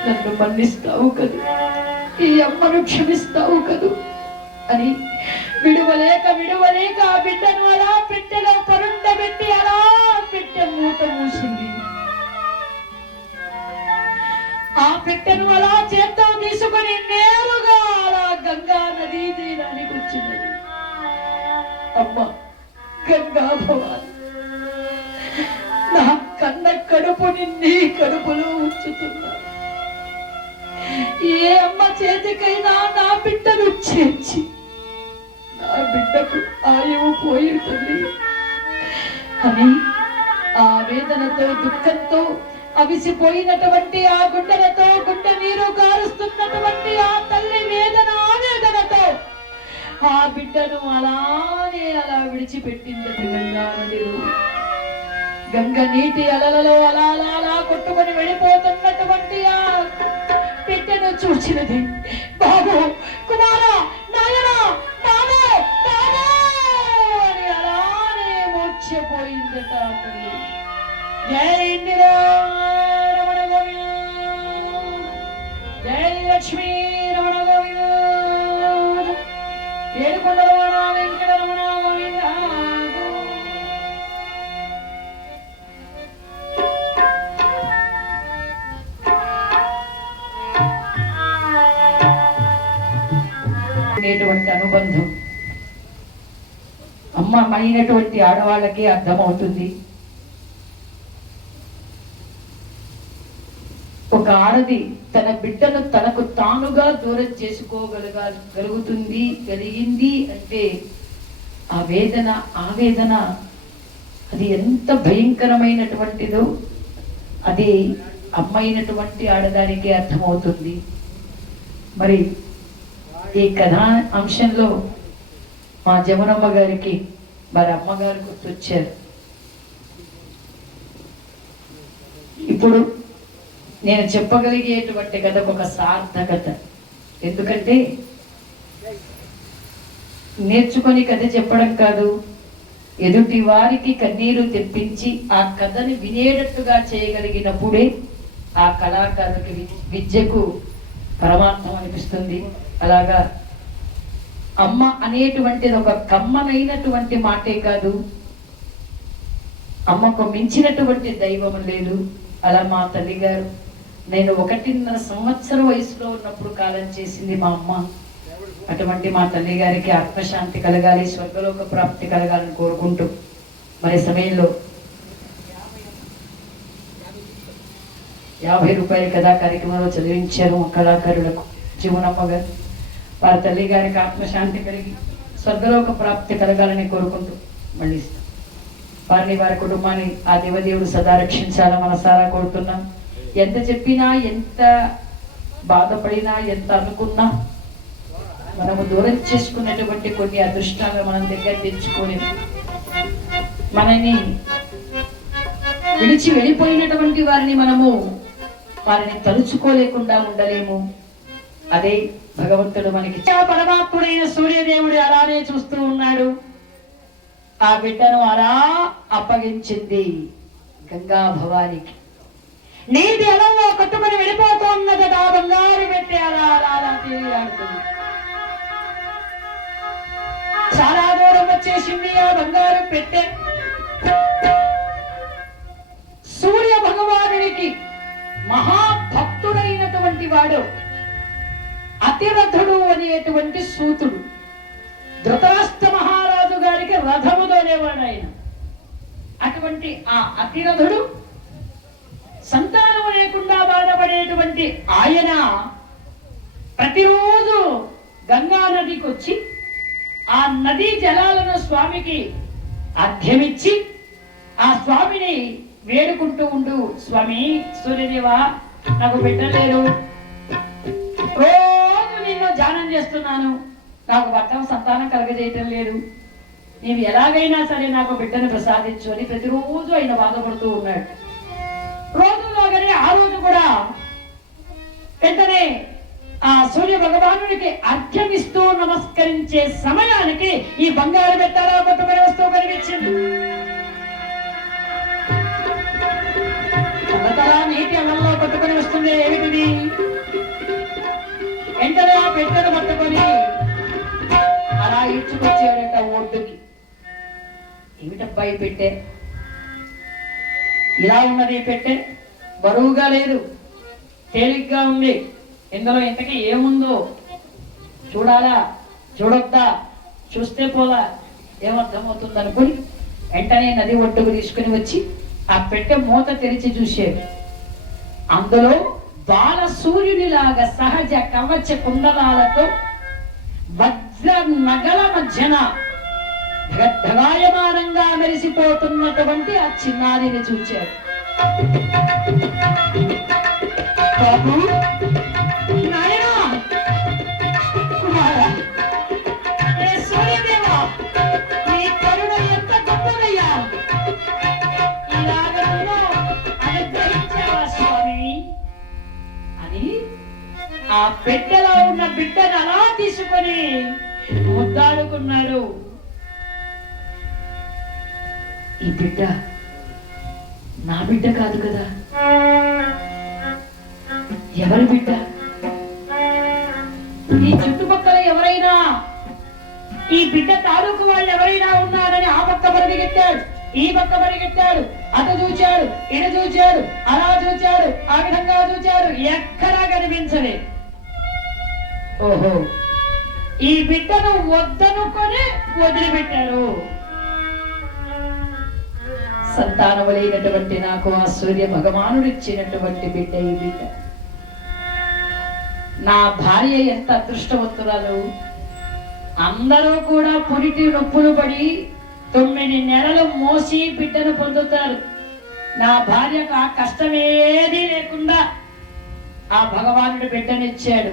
నన్ను మన్నిస్తావు కదూ, ఈ అమ్మను క్షమిస్తావు కదూ అని విడువలేక ఆ బిడ్డను అలా పెట్టెలో పరుండబెట్టి అలా పెట్టె మూత మూసింది. ఆ పెట్టెను అలా చేత్తో తీసుకొని నేరుగా అలా గంగా నదీ తీరానికి వచ్చినది. అమ్మ గంగా భవాని, నా కన్న కడుపుని నీ కడుపులో ఉంచుతున్నా. ఏ అమ్మ చేతికైనా నా బిడ్డను చేర్చి నా బిడ్డకు ఆయువు పోయింది అని ఆ వేదనతో దుఃఖంతో అవిసిపోయినటువంటి ఆ గుండెలతో గుండె నీరు కారుస్తున్నటువంటి ఆ తల్లి వేదన ఆవేదనతో ఆ బిడ్డను అలానే అలా విడిచిపెట్టింది. గంగా నదిలో గంగ నీటి అలలలో అలా అలా అలా కొట్టుకొని వెళ్ళిపోతున్నటువంటి ఆ బిడ్డను చూసినది. బాబు, కుమార, నాయనా, బాబు, బాబు అని అలానే మోర్చిపోయిందట తల్లి. జై ఇందిరా రమణ గోవింద, జై లక్ష్మీ రమణ గోవింద, ఏడుకొండల వాడ వెంకట రమణ గోవింద. అనుబంధం అమ్మమైనటువంటి ఆడవాళ్ళకి అర్థమవుతుంది. ఒక ఆడది తన బిడ్డను తనకు తానుగా దూరం కలిగింది అంటే ఆ వేదన ఆవేదన అది ఎంత భయంకరమైనటువంటిదో అది అమ్మైనటువంటి ఆడదానికి అర్థమవుతుంది. మరి ఈ కథా అంశంలో మా జమునమ్మ గారికి మరి అమ్మగారు గుర్తొచ్చారు. ఇప్పుడు నేను చెప్పగలిగేటువంటి కథకు ఒక సార్థకత. ఎందుకంటే నేర్చుకొని కథ చెప్పడం కాదు, ఎదుటి వారికి కన్నీరు తెప్పించి ఆ కథని వినేటట్టుగా చేయగలిగినప్పుడే ఆ కళాకారునికి విద్యకు పరమార్థం అనిపిస్తుంది. అలాగా అమ్మ అనేటువంటిది ఒక కమ్మనైనటువంటి మాటే కాదు, అమ్మకు మించినటువంటి దైవం లేదు. అలా మా తల్లిగారు నేను 1.5 సంవత్సరం వయసులో ఉన్నప్పుడు కాలం చేసింది మా అమ్మ. అటువంటి మా తల్లి గారికి ఆత్మశాంతి కలగాలి, స్వర్గలోక ప్రాప్తి కలగాలని కోరుకుంటూ మరి సమయంలో 50 రూపాయల కథా కార్యక్రమంలో చదివించారు కళాకారులకు. జీవనమ్మ గారు వారి తల్లి గారికి ఆత్మశాంతి కలిగి స్వర్గలోక ప్రాప్తి కలగాలని కోరుకుంటూ మళ్ళీ వారిని వారి కుటుంబాన్ని ఆ దేవదేవుడు సదా రక్షించాలని మనసారా కోరుతున్నాం. ఎంత చెప్పినా, ఎంత బాధపడినా, ఎంత అనుకున్నా మనము దూరం చేసుకున్నటువంటి కొన్ని అదృష్టాలు మనం దగ్గర తెచ్చుకొని మనని విడిచి వెళ్ళిపోయినటువంటి వారిని వారిని తలుచుకోలేకుండా ఉండలేము. అదే భగవంతుడు మనకి పరమాత్ముడైన సూర్యదేవుడు అలానే చూస్తూ ఉన్నాడు. ఆ బిడ్డను అలా అప్పగించింది గంగా భవానికి. నీటి అలంలో కట్టుబడి వెళ్ళిపోతున్నదట. ఆ బంగారు పెట్టి అలా అలా అలా తిరిగాడుతుంది. చాలా దూరం వచ్చేసింది ఆ బంగారు పెట్టె. సూర్య భగవానునికి మహాభక్తుడైనటువంటి వాడు అతిరథుడు అనేటువంటి సూతుడు. ధృతరాష్ట్ర మహారాజు గారికి రథము తోలేవాడు ఆయన. అటువంటి ఆ అతిరథుడు సంతానం లేకుండా బాధపడేటువంటి ఆయన ప్రతిరోజు గంగా నదికి వచ్చి ఆ నదీ జలాలను స్వామికి అర్ఘ్యమిచ్చి ఆ స్వామిని వేడుకుంటూ ఉండు, స్వామి సూర్యదేవా నాకు పెట్టలేరు, రోజు నిన్ను చేస్తున్నాను, నాకు భర్త సంతానం కలగజేయటం లేదు, నీవు ఎలాగైనా సరే నాకు బిడ్డను ప్రసాదించు అని ప్రతిరోజు ఆయన బాధపడుతూ ఉన్నాడు. రోజులాగానే ఆ రోజు కూడా వెంటనే ఆ సూర్య భగవానుడికి అర్ఘ్యమిస్తూ నమస్కరించే సమయానికి ఈ బంగారు బెత్తలా కొట్టుకునే వస్తువు కనిపించింది. తలతలా నీటి అమల్లో కొట్టుకుని వస్తుంది. ఏమిటిది? వెంటనే ఆ పెట్టెను పట్టుకొని అలా ఈడ్చుకొచ్చాడట ఒడ్డుకి. ఏమిటబ్బాయి పెట్టె? ఇలా ఉన్నది పెట్టె, బరువుగా లేదు, తేలిగ్గా ఉంది. ఇందులో ఇంతకీ ఏముందో చూడాలా, చూడొద్దా, చూస్తే పోలా, ఏమర్థమవుతుంది అనుకుని వెంటనే నది ఒడ్డుకు తీసుకుని వచ్చి ఆ పెట్టె మూత తెరిచి చూశాడు. అందులో బాల సూర్యునిలాగా సహజ కవచ కుండలాలతో వజ్ర నగల మధ్యన ధగాయమానంగా మెరిసిపోతున్నటువంటి ఆ చిన్నారిని చూచాడు. బాబు, నాయనా, కుమారా, ఏ సూర్యదేవా, నీ కరుణ ఎంత గొప్పదయ్యా! ఇలాగ అనుగ్రహించావా స్వామి అని ఆ బిడ్డలో ఉన్న బిడ్డను అలా తీసుకొని ముద్దాడుకున్నారు. ఈ బిడ్డ నా బిడ్డ కాదు కదా, ఎవరి బిడ్డ? ఈ చుట్టుపక్కల ఎవరైనా ఈ బిడ్డ తాలూకు వాళ్ళు ఎవరైనా ఉన్నారని ఆ పక్క పరిగెత్తాడు, ఈ పక్క పరిగెత్తాడు, అటు చూచాడు, ఇటు చూచాడు, అలా చూచాడు, ఆ విధంగా చూచాడు, ఎక్కడా కనిపించలే. ఓహో, ఈ బిడ్డను వద్దనుకొని వదిలిపెట్టారు. సంతానము లేనటువంటి నాకు ఆ సూర్య భగవానుడు ఇచ్చినటువంటి బిడ్డ ఈ బిడ్డ. నా భార్య ఎంత అదృష్టవంతురాలు. అందరూ కూడా పురిటి నొప్పులు పడి 9 నెలలు మోసి బిడ్డను పొందుతారు. నా భార్యకు ఆ కష్టమేదీ లేకుండా ఆ భగవానుడు బిడ్డనిచ్చాడు.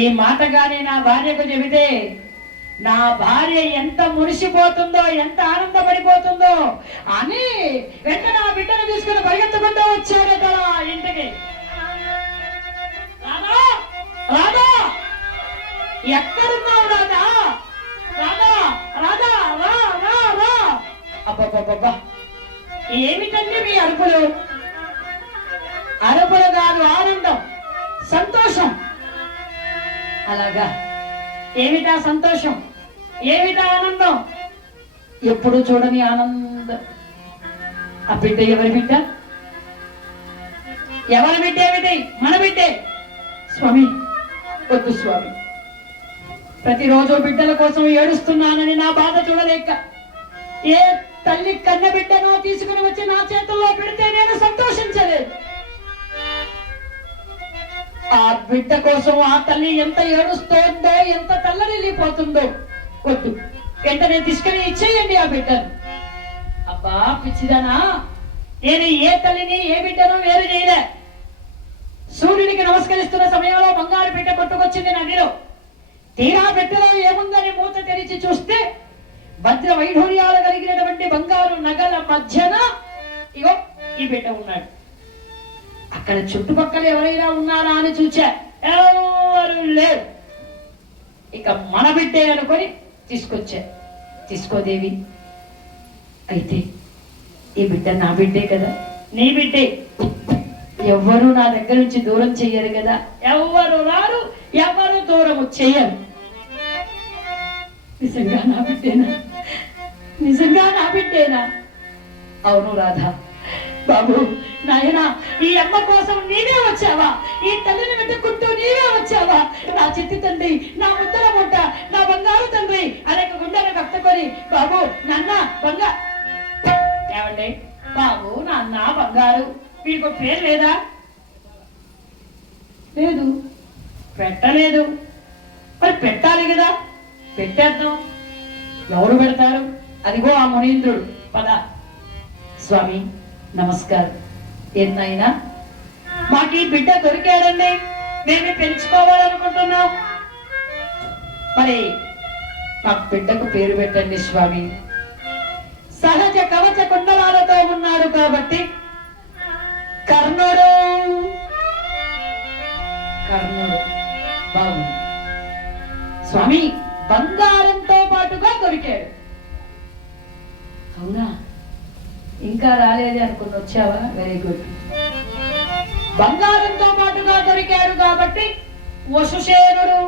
ఈ మాటగానే నా భార్యకు చెబితే నా భార్య ఎంత మురిసిపోతుందో, ఎంత ఆనందపడిపోతుందో అని వెంటనే ఆ బిడ్డను తీసుకుని పరిగెత్తుకుంటూ వచ్చాడట ఇంటికి. రాధా, రాధా, ఎక్కడున్నావు రాధా? రాధా, రాధా, రా రా రా. అబ్బబ్బబ్బబ్బా, ఏమిటండి మీ అరుపులు? అరుపులు కాదు, ఆనందం, సంతోషం. అలాగా, ఏమిటా సంతోషం, ఏమిటా ఆనందం? ఎప్పుడు చూడని ఆనందం. ఆ బిడ్డ ఎవరి బిడ్డ? ఎవరి బిడ్డ? ఏమిటి? మన బిడ్డే. స్వామి, వద్దు స్వామి, ప్రతిరోజు బిడ్డల కోసం ఏడుస్తున్నానని నా బాధ చూడలేక ఏ తల్లి కన్న బిడ్డనో తీసుకుని వచ్చి నా చేతుల్లో పెడితే నేను సంతోషించలేదు. ఆ బిడ్డ కోసం ఆ తల్లి ఎంత ఏడుస్తోందో, ఎంత తల్లడిల్లిపోతుందో. వద్దు, వెంటనే తీసుకుని ఇచ్చేయండి ఆ బిడ్డను. అబ్బా పిచ్చిదనా, నేను ఏ తల్లిని ఏ బిడ్డను వేరు చేయలే. సూర్యునికి నమస్కరిస్తున్న సమయంలో బంగారు బిడ్డ కొట్టుకొచ్చింది నదిలో. తీరా బిడ్డలో ఏముందని మూత తెరిచి చూస్తే వజ్ర వైఢూర్యాలు కలిగినటువంటి బంగారు నగల మధ్యన ఇగో ఈ బిడ్డ ఉన్నాడు. అక్కడ చుట్టుపక్కల ఎవరైనా ఉన్నారా అని చూచా, ఎవరు లేరు. ఇక మన బిడ్డే అనుకొని తీసుకొచ్చా. తీసుకోదేవి, అయితే ఈ బిడ్డ నా బిడ్డే కదా, నీ బిడ్డే. ఎవ్వరూ నా దగ్గర నుంచి దూరం చెయ్యరు కదా, ఎవరు రారు, ఎవరు దూరము చెయ్యరు. నిజంగా నా బిడ్డేనా? నిజంగా నా బిడ్డేనా? అవును రాధా. బాబు, నాయనా, ఈ అమ్మ కోసం నీవే వచ్చావా? ఈ తల్లిని వెతుక్కుంటూ నీవే వచ్చావా? నా చిట్టి తండ్రి, నా ముద్దల ముట్ట, నా బంగారు తండ్రి అనేక గుండెలు కట్టుకొని, బాబు, నాన్న, బంగారు. ఏమండి బాబు, నాన్న, బంగారు, వీడికి పేరు లేదా? లేదు, పెట్టలేదు. మరి పెట్టాలి కదా, పెట్టేద్దాం. ఎవరు పెడతారు? అదిగో ఆ మునీంద్రుడు. పద స్వామి, నమస్కారం. ఏంటైనా మాకు ఈ బిడ్డ దొరికాడండి, మేము పెంచుకోవాలనుకుంటున్నాం. మరి మా బిడ్డకు పేరు పెట్టండి స్వామి. సహజ కవచ కుండలాలతో ఉన్నాడు కాబట్టి కర్ణుడు. కర్ణుడు బాగుంది స్వామి. బంగారంతో పాటుగా దొరికాడు. అవునా, ఇంకా రాలేదే అనుకుని వచ్చావా? Very good. బంగారంతో పాటుగా దొరికాడు కాబట్టి వసుసేనుడు.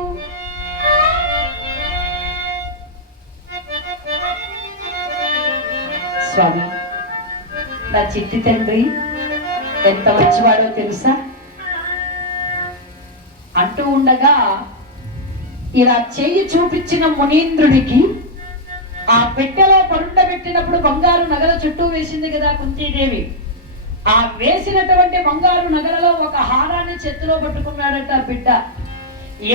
స్వామి, నా చిట్టి తండ్రి ఎంత మంచివాడో తెలుసా అంటూ ఉండగా ఇలా చెయ్యి చూపించిన మునీంద్రుడికి ఆ పెట్టెలో పరుండబెట్టినప్పుడు బంగారు నగల చుట్టూ వేసింది కదా కుంతీదేవి. ఆ వేసినటువంటి బంగారు నగలలో ఒక హారాన్ని చేతిలో పట్టుకున్నాడట బిడ్డ.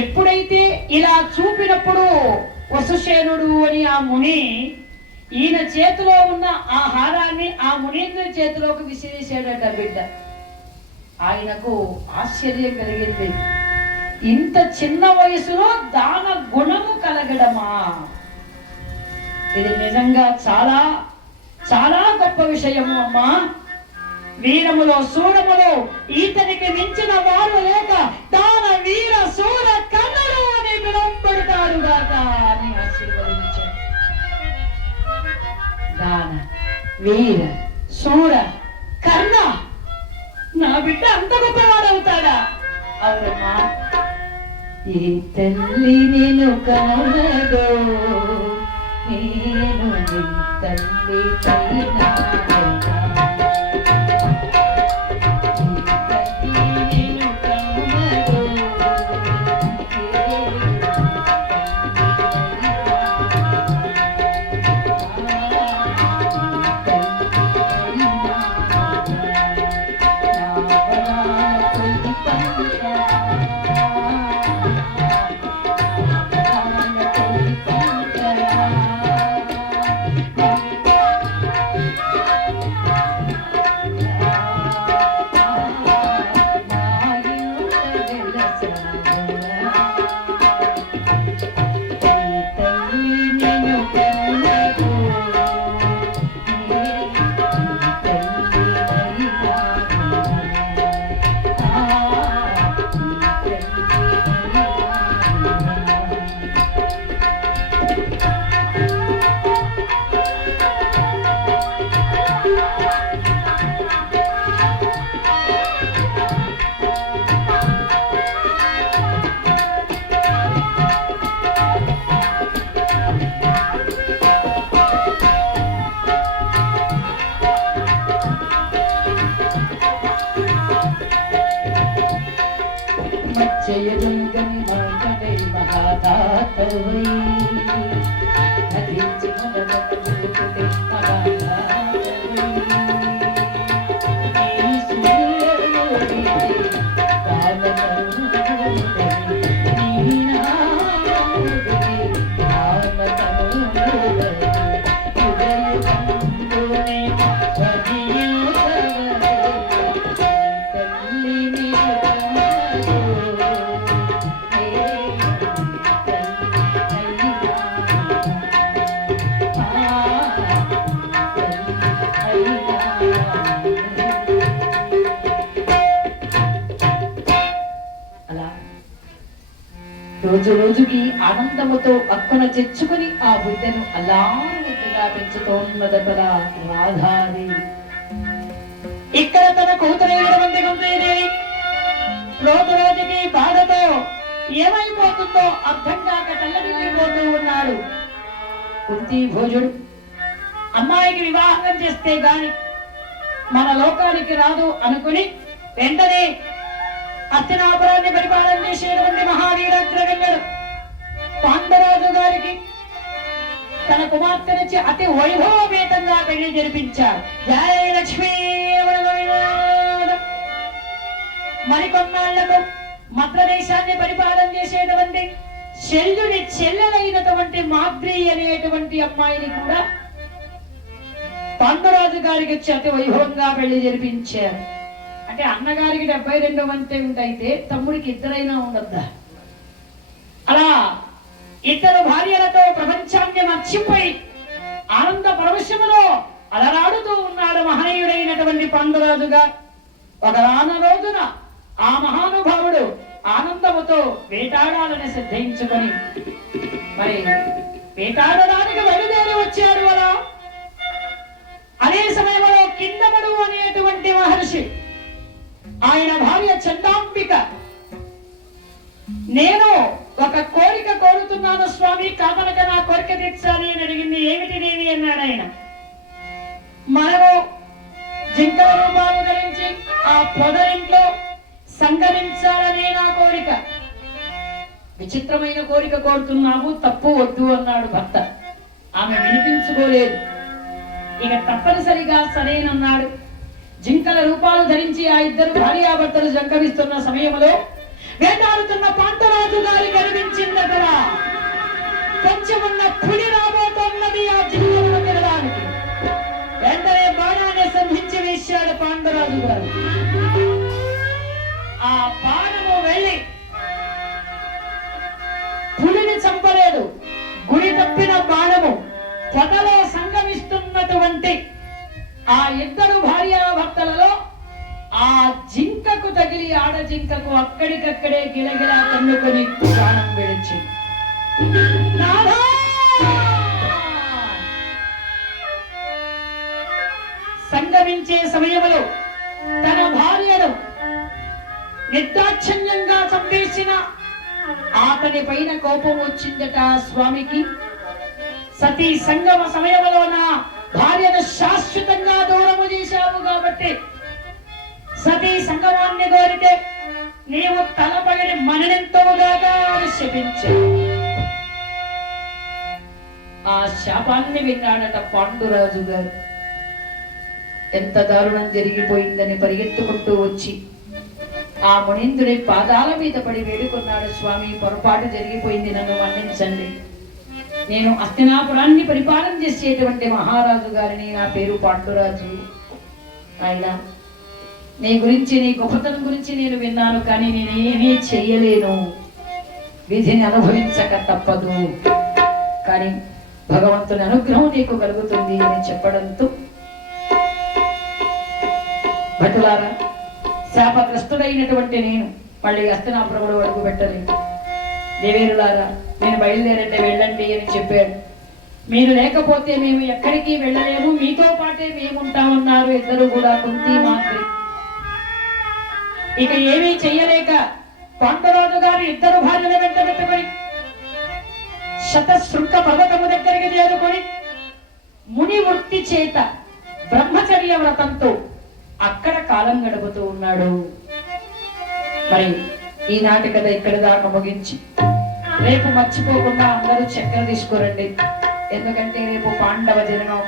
ఎప్పుడైతే ఇలా చూపినప్పుడు వసుసేనుడు అని ఆ ముని ఈయన చేతిలో ఉన్న ఆ హారాన్ని ఆ మునీంద్రుడి చేతిలోకి విసిరేసాడట బిడ్డ. ఆయనకు ఆశ్చర్యం కలిగింది. ఇంత చిన్న వయసులో దాన గుణము కలగడమా? ఇది నిజంగా చాలా చాలా గొప్ప విషయము అమ్మా. వీరములో సూరములో ఈతనికి మించిన వారు లేక దాన వీర సూర కర్ణుడు అని విలంబడుతారు గాక అని ఆశీర్వదించారు. దాన వీర సూర కర్ణ, నా బిడ్డ అంత గొప్పవాడవుతాడా? అవునమ్మా. ఈ తల్లి నేను కనదో, నేను నీ తల్లి పైన జయదుర్గని మాటై మహాదాతవై నదించి మనమనుకుంటే మహాదాతవై ఈ సూర్యుడి కాలకరుణై నీనాముడి కాలకరుణై ఉదయ కందునే వదియుతవై తల్లిని రోజు రోజుకి ఆనందముతో అక్కున తెచ్చుకుని ఆ బిడ్డను అలా ముద్దుగా పెంచుతోన్నదట రాధాదేవి. ఇక్కడ తన కూతురైనటువంటి కుంతీదేవి రోజు రోజుకి బాధతో ఏమైపోతుందో అర్థం కాక తల్లడిల్లిపోతూ ఉన్నాడు. కుంతీ భోజుడు అమ్మాయికి వివాహం చేస్తే గాని మన లోకానికి రాదు అనుకుని వెంటనే హస్తినాపురాన్ని పరిపాలన చేసేటువంటి మహావీరాగ్రగణ్యుడు పాండరాజు గారికి తన కుమార్తెనిచ్చి అతి వైభవపేతంగా పెళ్లి జరిపించారు. జయ లక్ష్మీ. మరికొన్నాళ్లకు మద్రదేశాన్ని పరిపాలన చేసేటువంటి శల్యుని చెల్లెలైనటువంటి మాద్రి అనేటువంటి అమ్మాయిని కూడా పాండరాజు గారికి ఇచ్చి అతి వైభవంగా పెళ్లి జరిపించారు. అంటే అన్నగారికి 72 వంతె ఉంటైతే తమ్ముడికి ఇద్దరైనా ఉండద్దా? అలా ఇద్దరు మర్చిపోయి ఆనంద పరవశములో అలరాడుతూ ఉన్నాడు మహనీయుడైనటువంటి పాండురాజుగా. ఒకరాన రోజున ఆ మహానుభావుడు ఆనందముతో వేటాడాలని సిద్ధించుకొని మరి వేటాడడానికి బయలుదేరి వచ్చాడు. అలా అదే సమయంలో కిందముడు అనేటువంటి మహర్షి, ఆయన భార్య చండాంబిక, నేను ఒక కోరిక కోరుతున్నాను స్వామి, కాదనక నా కోరిక తీర్చాలి అని అడిగింది. ఏమిటి దేవి అన్నాడు ఆయన. మనము జింకల రూపాలు ధరించి ఆ పొదరింట్లో సంగమించాలనే నా కోరిక. విచిత్రమైన కోరిక కోరుతున్నాము, తప్పు వద్దు అన్నాడు భర్త. ఆమె వినిపించుకోలేదు. ఇక తప్పనిసరిగా సరేనన్నాడు. జింకల రూపాలు ధరించి ఆ ఇద్దరు భార్యాభర్తలు సంగమిస్తున్న సమయంలో వేటాడుతున్న పాండురాజు గారి కనిపించిందట. కొంచెం ఉన్న పులి రాబోతున్నది ఆ జింకలను తినడానికి. వెంటనే బాణాన్ని సంధించి వేశాడు పాండురాజు గారు. ఆ బాణము వెళ్ళి పులిని చంపలేదు. గుడి తప్పిన బాణము పొదలో సంగమిస్తున్నటువంటి ఆ ఇద్దరు భార్యాభర్తలలో ఆ జింకకు తగిలి ఆడ జింకకు అక్కడికక్కడే గిలగిలా కన్నుకొని ప్రాణం విడిచి సంగమించే సమయంలో తన భార్యను నిర్దాక్షిణ్యంగా చంపేసిన అతని పైన కోపం వచ్చిందట స్వామికి. సతీ సంగమ సమయంలో నా భార్యను శాశ్వతంగా దూరము చేశావు కాబట్టి సతీ సంగమాన్ని కోరితే నీవు తలపగిడి మననెంతోగాగా శపించావు. ఆ శాపాన్ని విన్నాడట పాండురాజు గారు. ఎంత దారుణం జరిగిపోయిందని పరిగెత్తుకుంటూ వచ్చి ఆ మునీంద్రుడి పాదాల మీద పడి వేడుకున్నాడు. స్వామి, పొరపాటు జరిగిపోయింది, నన్ను మన్నించండి. నేను హస్తినాపురాన్ని పరిపాలన చేసేటువంటి మహారాజు గారిని, నా పేరు పాండురాజు. ఆయన నీ గురించి, నీ గొప్పతనం గురించి నేను విన్నాను, కానీ నేనేమీ చెయ్యలేను, విధిని అనుభవించక తప్పదు, కానీ భగవంతుని అనుగ్రహం నీకు కలుగుతుంది అని చెప్పడంతో భటులారా, శాపగ్రస్తుడైనటువంటి నేను మళ్ళీ హస్తినాపురములో అడుగు పెట్టలేదు. దేవేరులారా, నేను బయలుదేరంటే వెళ్ళండి అని చెప్పాడు. మీరు లేకపోతే మేము ఎక్కడికి వెళ్ళలేము, మీతో పాటే మేముంటామన్నారు ఇద్దరు కూడా, కుంతి మాత్రి. ఇక ఏమీ చెయ్యలేక పాండురాజు గారు ఇద్దరు భార్యల వెంట పెట్టుకొని శతశృంఖ పర్వతము దగ్గరికి చేరుకొని ముని వృత్తి చేత బ్రహ్మచర్య వ్రతంతో అక్కడ కాలం గడుపుతూ ఉన్నాడు. మరి ఈనాటి కథ ఇక్కడ దాకా ముగించి రేపు మర్చిపోకుండా అందరూ చక్కెర తీసుకురండి. ఎందుకంటే రేపు పాండవ జననం